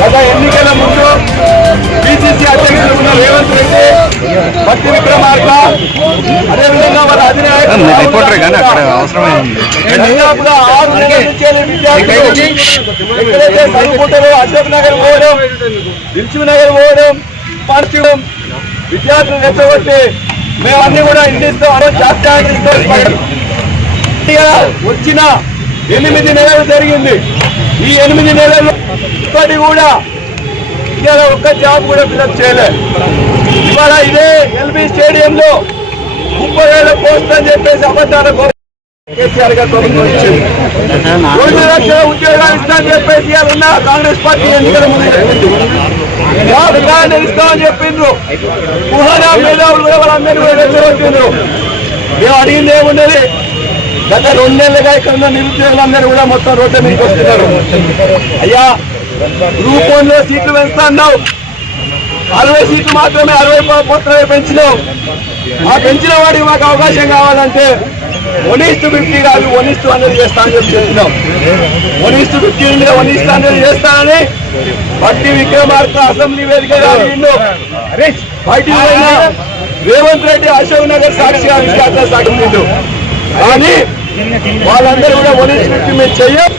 గత ఎన్నికల ముందు బీసీసీ అధ్యక్షులు ఉన్న రేవంత్ రెడ్డి, భట్టి విక్రమార్క, అదేవిధంగా వాళ్ళ అధినాయకులు దాదాపుగా 6 నెలల నుంచి విద్యార్థులు ఎక్కడైతే చదువుకుంటారో అశోక్ నగర్ పోవడం, దిల్సుఖ్ నగర్ పోవడం, పార్టీడం విద్యార్థులు రెచ్చగొట్టి మేము అన్ని కూడా ఇండిస్తాం వచ్చిన 8 నెలలు జరిగింది. ఈ 8 నెలలు ఇప్పటి కూడా ఇవాళ ఒక్క జాబ్ కూడా ఫిలప్ చేయలేదు. ఇవాళ ఇదే ఎల్బీ స్టేడియంలో 30,000 పోస్ట్ అని చెప్పేసి అబద్ధాల కేసీఆర్ గారు ప్రభుత్వం ఇచ్చింది. 2 లక్షల ఉద్యోగాలు ఇస్తామని చెప్పేసి ఇవాళ ఉన్న కాంగ్రెస్ పార్టీ ఎన్నికల ముందు ఇస్తామని చెప్పిండ్రు. కుహానా మేధావులు కూడా వాళ్ళందరినీ కూడా రెచ్చగొట్టిండ్రు. మేము అడిగింది ఏమున్నది? గత 2 నెలలుగా ఇక్కడ ఉన్న నిరుద్యోగులందరూ కూడా మొత్తం రోడ్ల మీదకి వస్తున్నారు. అయ్యా, గ్రూప్ 1లో సీట్లు పెంచుతా అన్నావు, 60 సీట్లు మాత్రమే 60 పెంచినావు. ఆ పెంచిన వాడికి మాకు అవకాశం కావాలంటే 1:50 కాదు 1:100 చేస్తా అని చెప్పి చెప్తున్నాం. 1:50 మీద 1:100 చేస్తానని భట్టి విక్రమార్క అసెంబ్లీ వేదిక బయటికి పోయినా రేవంత్ రెడ్డి అశోక్ నగర్ సాక్షిగా విశ్వాస సాగించిండు. కానీ వాళ్ళందరూ కూడా 1:50 మేము చెయ్యం.